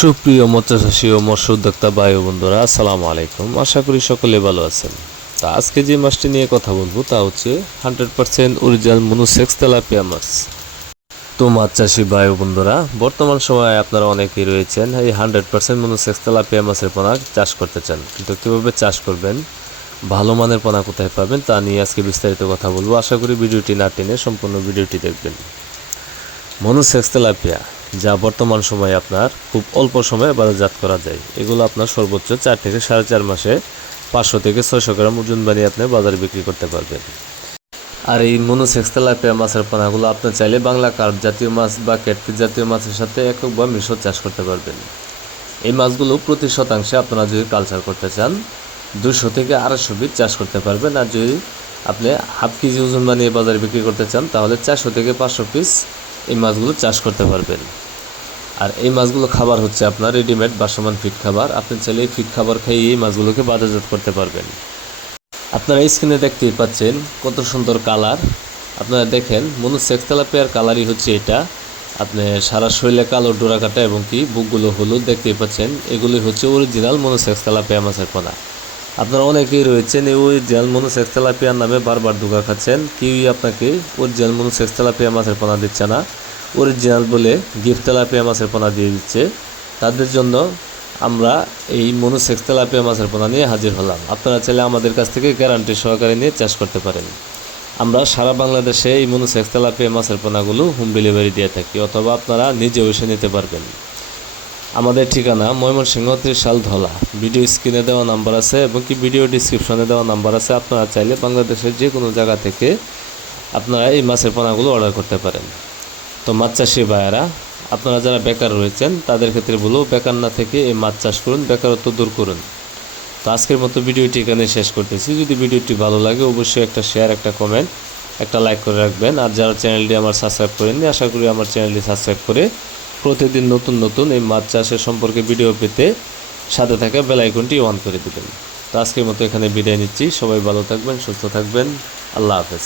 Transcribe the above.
সুপ্রিয় মৎস্যচাষী ও মৎস্য উদ্যোক্তা বায়ু বন্ধুরা, আসসালামু আলাইকুম। আশা করি সকলে ভালো আছেন। তা আজকে যে মাছটি নিয়ে কথা বলব তা হচ্ছে hundred percent original monosex tilapia মাছ। তো মাছ চাষি বায়ু বন্ধুরা, বর্তমান সময়ে আপনারা অনেকেই রয়েছেন এই হান্ড্রেড পার্সেন্ট মনুসেক্স তেলাপিয়া মাছের পোনা চাষ করতে চান। কিন্তু কীভাবে চাষ করবেন, ভালো মানের পোনা কোথায় পাবেন তা নিয়ে আজকে বিস্তারিত কথা বলব। আশা করি ভিডিওটি না টেনে সম্পূর্ণ ভিডিওটি দেখবেন। মনুসেক্স তেলাপিয়া যা বর্তমান সময়ে আপনার খুব অল্প সময়ে বাজারজাত করা যায়। এগুলো আপনার সর্বোচ্চ চার থেকে সাড়ে চার মাসে পাঁচশো থেকে ছয়শো গ্রাম ওজন বানিয়ে আপনি বাজারে বিক্রি করতে পারবেন। আর এই মনোসেক্স তেলাপিয়া মাছের পোনাগুলো আপনি চাইলে বাংলা কার্প জাতীয় মাছ বা ক্যাটফিস জাতীয় মাছের সাথে একক বা মিশ্র চাষ করতে পারবেন। এই মাছগুলো প্রতি শতাংশে আপনারা যদি কালচার করতে চান দুশো থেকে আড়াইশো পিস চাষ করতে পারবেন। আর যদি আপনি হাফ কেজি ওজন বানিয়ে বাজারে বিক্রি করতে চান, তাহলে চারশো থেকে পাঁচশো পিস এই মাছগুলো চাষ করতে পারবেন। আর এই মাছগুলো খাবার হচ্ছে আপনার রেডিমেড বাসমান ফিট খাবার। আপনি চাইলে ফিট খাবার খাইয়ে এই মাছগুলোকে বাজারজাত করতে পারবেন। আপনারা স্ক্রিনে দেখতেই পাচ্ছেন কত সুন্দর কালার আপনারা দেখেন মনুসেক্স তেলাপিয়ার কালারই হচ্ছে এটা। আপনি সারা শরীরে কালো ডোরা কাটা এবং কি বুকগুলো হলুদ দেখতেই পাচ্ছেন। এগুলি হচ্ছে অরিজিনাল মনুসেক্স তেলাপিয়া মাছের পোনা। আপনারা অনেকেই রয়েছেন এই অরিজিনাল মনুসেক্স তেলাপিয়ার নামে বারবার ধোকা খাচ্ছেন। কেউই আপনাকে অরিজিনাল মনুসেক্স তেলাপিয়া মাছের পোনা দিচ্ছে না। অরিজিনাল বলে গিফট তেলাপিয়া মাছের পোনা দিয়ে দিচ্ছে। তাদের জন্য আমরা এই মনুসেক্স তেলাপিয়া মাছের পোনা নিয়ে হাজির হলাম। আপনারা চাইলে আমাদের কাছ থেকে গ্যারান্টি সহকারে নিয়ে চাষ করতে পারেন। আমরা সারা বাংলাদেশে এই মনুসেক্স তেলাপিয়া মাছের পোনাগুলো হোম ডেলিভারি দিয়ে থাকি অথবা আপনারা নিজেও এসে নিতে পারবেন। আমাদের ঠিকানা ময়মনসিংহ ত্রিশাল ধলা। ভিডিও স্ক্রিনে দেওয়া নাম্বার আছে এবং কি ভিডিও ডিসক্রিপশনে দেওয়া নাম্বার আছে, আপনারা চাইলে বাংলাদেশের যে কোনো জায়গা থেকে আপনারা এই মাছের পোনাগুলো অর্ডার করতে পারেন। তো মাছ চাষি ভাইয়েরা, আপনারা যারা বেকার রয়েছেন, তাদের ক্ষেত্রে বলব বেকার না থেকে এই মাছ চাষ করুন, বেকারত্ব দূর করুন। তো আজকের মতো ভিডিওটি এখানে শেষ করতেছি। যদি ভিডিওটি ভালো লাগে, অবশ্যই একটা শেয়ার একটা কমেন্ট একটা লাইক করে রাখবেন। আর যারা চ্যানেলটি আমার সাবস্ক্রাইব করেননি, আশা করি আমার চ্যানেলটি সাবস্ক্রাইব করে প্রতিদিন নতুন নতুন এই মাছ চাষের সম্পর্কে ভিডিও পেতে সাথে থাকা বেল আইকনটি অন করে দেবেন। তো আজকের মতো এখানে বিদায় নিচ্ছি। সবাই ভালো থাকবেন, সুস্থ থাকবেন। আল্লাহ হাফেজ।